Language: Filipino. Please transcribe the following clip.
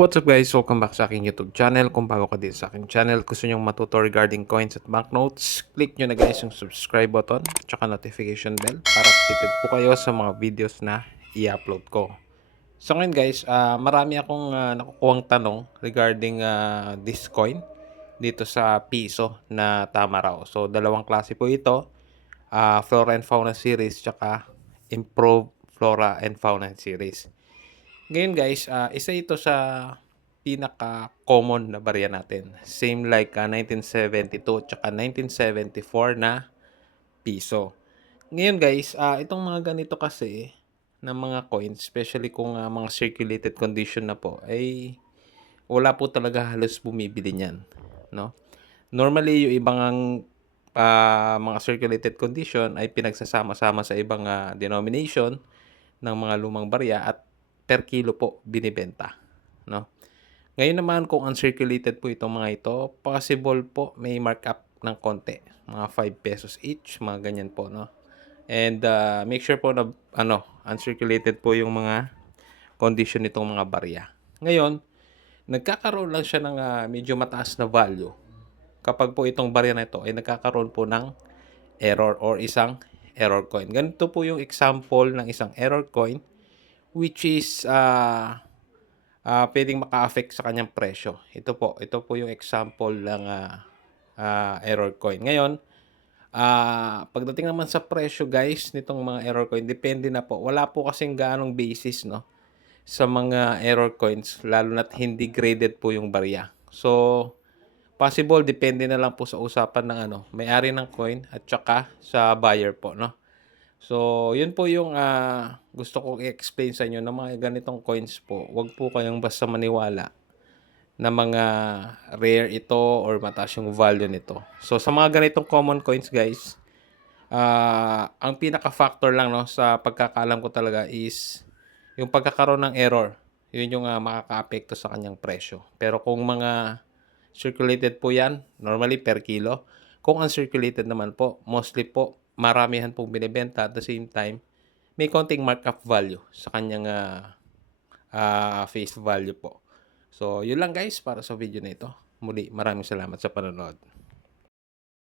What's up guys? Welcome back sa aking YouTube channel. Kung bago ka din sa aking channel, gusto nyong matuto regarding coins at banknotes, click nyo na guys yung subscribe button at notification bell para updated po kayo sa mga videos na i-upload ko. So ngayon guys, marami akong nakukuhang tanong regarding this coin dito sa piso na tama raw. So dalawang klase po ito, Flora and Fauna series tsaka Improved Flora and Fauna series. Ngayon guys, isa ito sa pinaka-common na barya natin. Same like 1972 tsaka 1974 na piso. Ngayon guys, itong mga ganito kasi na mga coins, especially kung mga circulated condition na po, ay wala po talaga halos bumibili niyan, no? Normally, yung ibang mga circulated condition ay pinagsasama-sama sa ibang denomination ng mga lumang barya at per kilo po binibenta, no? Ngayon naman kung uncirculated po itong mga ito, possible po may markup ng konti, mga 5 pesos each, mga ganyan po, no? And make sure po na uncirculated po yung mga condition nitong mga barya. Ngayon, nagkakaroon lang siya ng medyo mataas na value kapag po itong barya na ito ay nagkakaroon po ng error or isang error coin. Ganito po yung example ng isang error coin which is pwedeng maka-affect sa kanyang presyo. Ito po yung example ng error coin. Ngayon, pagdating naman sa presyo guys nitong mga error coin, depende na po. Wala po kasing gaanong basis, no, sa mga error coins, lalo na't hindi graded po yung barya. So, possible depende na lang po sa usapan ng may-ari ng coin at saka sa buyer po, no. So, yun po yung gusto kong i-explain sa inyo na mga ganitong coins po. Huwag po kayong basta maniwala na mga rare ito or mataas yung value nito. So, sa mga ganitong common coins guys, ang pinaka-factor lang, no, sa pagkakaalam ko talaga is yung pagkakaroon ng error. Yun yung makaka-apekto sa kanyang presyo. Pero kung mga circulated po yan, normally per kilo. Kung uncirculated naman po, mostly po, maramihan pong binibenta at the same time, may konting markup value sa kanyang face value po. So, yun lang guys para sa video na ito. Muli, maraming salamat sa panonood.